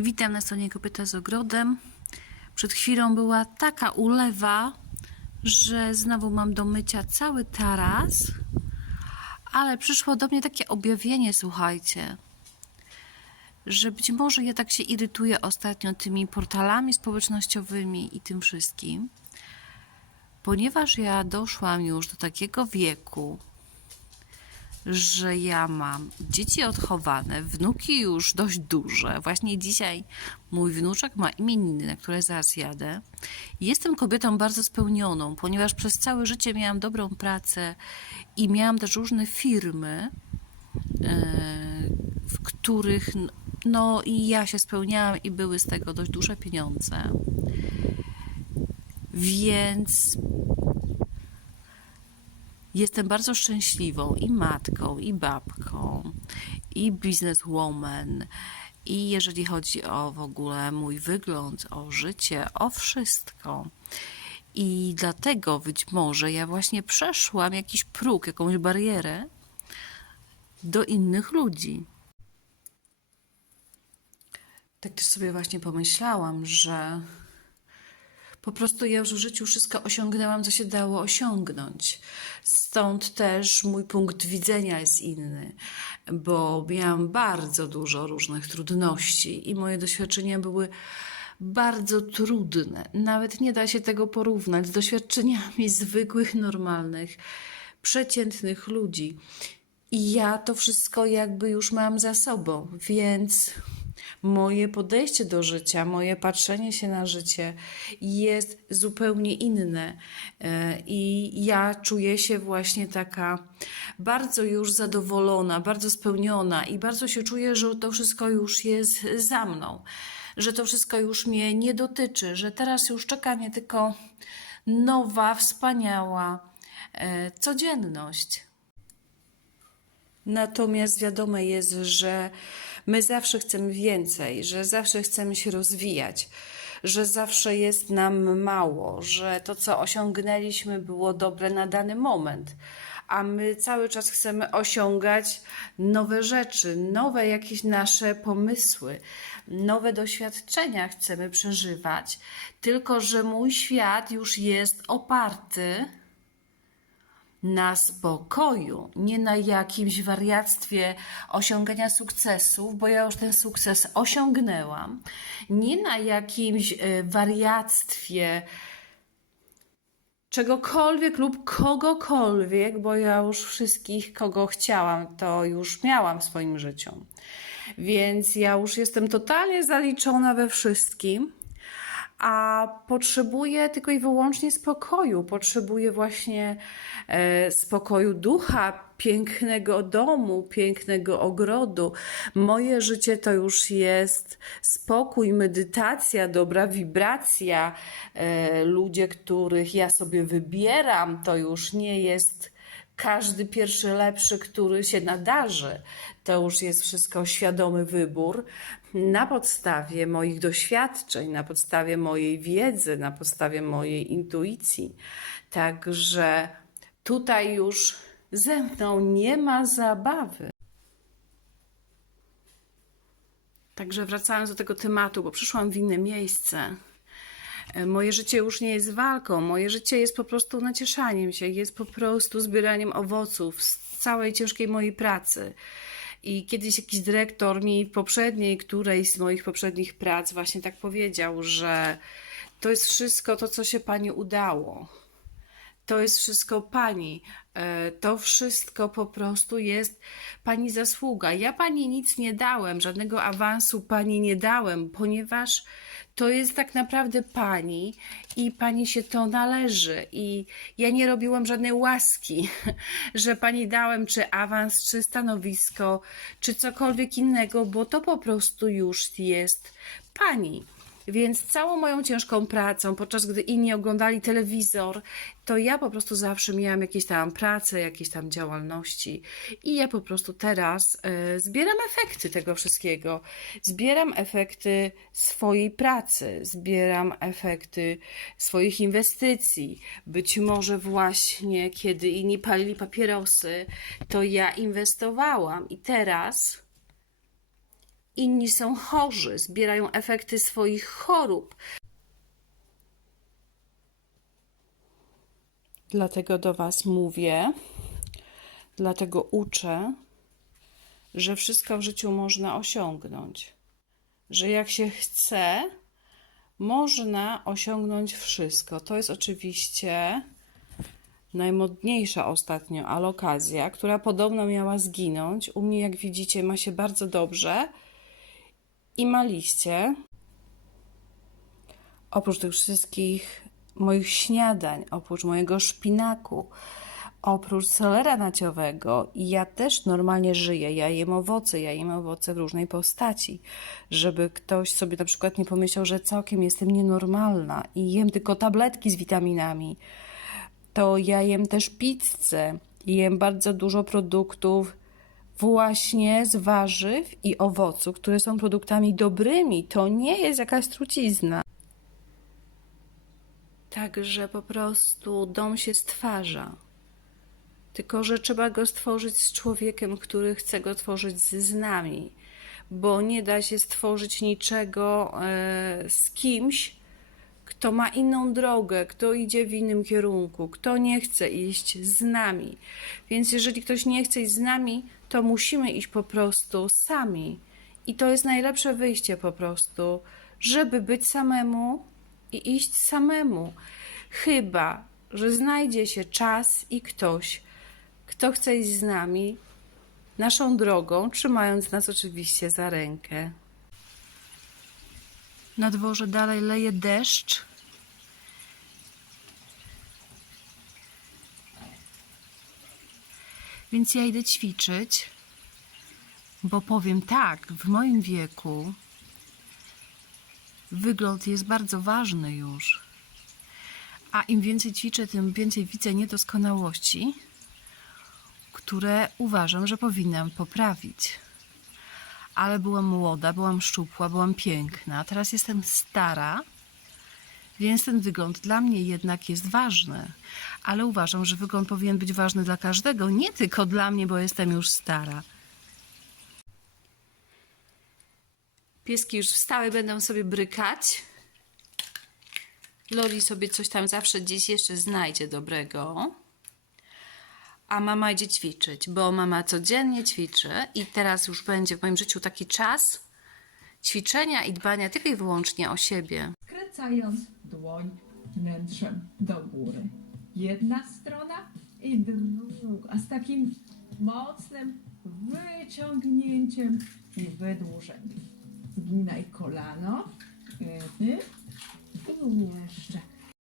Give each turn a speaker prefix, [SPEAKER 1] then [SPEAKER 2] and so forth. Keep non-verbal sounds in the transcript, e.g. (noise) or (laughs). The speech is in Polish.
[SPEAKER 1] Witam na stronie Kopyta z ogrodem. Przed chwilą była taka ulewa, że znowu mam do mycia cały taras, ale przyszło do mnie takie objawienie, słuchajcie, że być może ja tak się irytuję ostatnio tymi portalami społecznościowymi i tym wszystkim, ponieważ ja doszłam już do takiego wieku, że ja mam dzieci odchowane, wnuki już dość duże. Właśnie dzisiaj mój wnuczek ma imieniny, na które zaraz jadę. Jestem kobietą bardzo spełnioną, ponieważ przez całe życie miałam dobrą pracę i miałam też różne firmy, e, w których no i ja się spełniałam i były z tego dość duże pieniądze. Więc Jestem bardzo szczęśliwą i matką, i babką, i bizneswoman. I jeżeli chodzi o w ogóle mój wygląd, o życie, o wszystko. I dlatego być może ja właśnie przeszłam jakiś próg, jakąś barierę do innych ludzi. Tak też sobie właśnie pomyślałam, że po prostu ja już w życiu wszystko osiągnęłam, co się dało osiągnąć. Stąd też mój punkt widzenia jest inny, bo miałam bardzo dużo różnych trudności i moje doświadczenia były bardzo trudne. Nawet nie da się tego porównać z doświadczeniami (laughs) zwykłych, normalnych, przeciętnych ludzi. I ja to wszystko jakby już mam za sobą, więc moje podejście do życia, moje patrzenie się na życie jest zupełnie inne. E, I ja czuję się właśnie taka bardzo już zadowolona, bardzo spełniona i bardzo się czuję, że to wszystko już jest za mną, że to wszystko już mnie nie dotyczy, że teraz już czeka mnie tylko nowa, wspaniała e, codzienność. Natomiast wiadome jest, że my zawsze chcemy więcej, że zawsze chcemy się rozwijać, że zawsze jest nam mało, że to, co osiągnęliśmy, było dobre na dany moment. A my cały czas chcemy osiągać nowe rzeczy, nowe jakieś nasze pomysły, nowe doświadczenia chcemy przeżywać. Tylko, że mój świat już jest oparty na spokoju, nie na jakimś wariactwie osiągania sukcesów, bo ja już ten sukces osiągnęłam, nie na jakimś e, wariactwie czegokolwiek lub kogokolwiek, bo ja już wszystkich, kogo chciałam, to już miałam w swoim życiu. Więc ja już jestem totalnie zaliczona we wszystkim a potrzebuję tylko i wyłącznie spokoju. Potrzebuję właśnie e, spokoju ducha, pięknego domu, pięknego ogrodu. Moje życie to już jest spokój, medytacja, dobra wibracja. E, ludzie, których ja sobie wybieram, to już nie jest każdy pierwszy lepszy, który się nadarzy. To już jest wszystko świadomy wybór na podstawie moich doświadczeń, na podstawie mojej wiedzy, na podstawie mojej intuicji. Także tutaj już ze mną nie ma zabawy. Także wracając do tego tematu, bo przyszłam w inne miejsce. E, moje życie już nie jest walką, moje życie jest po prostu nacieszaniem się, jest po prostu zbieraniem owoców z całej ciężkiej mojej pracy. I kiedyś jakiś dyrektor mi w poprzedniej, którejś z moich poprzednich prac właśnie tak powiedział, że to jest wszystko to, co się pani udało. To jest wszystko pani. E, to wszystko po prostu jest pani zasługa. Ja pani nic nie dałem, żadnego awansu pani nie dałem, ponieważ to jest tak naprawdę pani i pani się to należy. I ja nie robiłam żadnej łaski, (laughs) że pani dałem czy awans, czy stanowisko, czy cokolwiek innego, bo to po prostu już jest pani. Więc całą moją ciężką pracą, podczas gdy inni oglądali telewizor, to ja po prostu zawsze miałam jakieś tam prace, jakieś tam działalności i ja po prostu teraz y, zbieram efekty tego wszystkiego. Zbieram efekty swojej pracy, zbieram efekty swoich inwestycji. Być może właśnie kiedy inni palili papierosy, to ja inwestowałam i teraz inni są chorzy, zbierają efekty swoich chorób. Dlatego do Was mówię, dlatego uczę, że wszystko w życiu można osiągnąć. Że jak się chce, można osiągnąć wszystko. To jest oczywiście najmodniejsza ostatnio alokazja, która podobno miała zginąć. U mnie, jak widzicie, ma się bardzo dobrze i ma liście. Oprócz tych wszystkich moich śniadań, oprócz mojego szpinaku, oprócz solera naciowego, ja też normalnie żyję. Ja jem owoce, ja jem owoce w różnej postaci, żeby ktoś sobie na przykład nie pomyślał, że całkiem jestem nienormalna i jem tylko tabletki z witaminami. To ja jem też pizzę, jem bardzo dużo produktów właśnie z warzyw i owoców, które są produktami dobrymi. To nie jest jakaś trucizna. Także po prostu dom się stwarza. Tylko, że trzeba go stworzyć z człowiekiem, który chce go tworzyć z, nami, bo nie da się stworzyć niczego e, z kimś, kto ma inną drogę, kto idzie w innym kierunku, kto nie chce iść z nami. Więc jeżeli ktoś nie chce iść z nami, to musimy iść po prostu sami. I to jest najlepsze wyjście po prostu, żeby być samemu i iść samemu. Chyba, że znajdzie się czas i ktoś, kto chce iść z nami naszą drogą, trzymając nas oczywiście za rękę. Na dworze dalej leje deszcz. Więc ja idę ćwiczyć, bo powiem tak, w moim wieku wygląd jest bardzo ważny już. A im więcej ćwiczę, tym więcej widzę niedoskonałości, które uważam, że powinnam poprawić. Ale byłam młoda, byłam szczupła, byłam piękna. Teraz jestem stara, więc ten wygląd dla mnie jednak jest ważny. Ale uważam, że wygląd powinien być ważny dla każdego, nie tylko dla mnie, bo jestem już stara. Pieski już wstały, będą sobie brykać. Loli sobie coś tam zawsze gdzieś jeszcze znajdzie dobrego. A mama idzie ćwiczyć, bo mama codziennie ćwiczy i teraz już będzie w moim życiu taki czas ćwiczenia i dbania tylko i wyłącznie o siebie.
[SPEAKER 2] skręcając dłoń wnętrzem do góry. Jedna strona i druga z takim mocnym wyciągnięciem i wydłużeniem. Zginaj kolano. Mhm.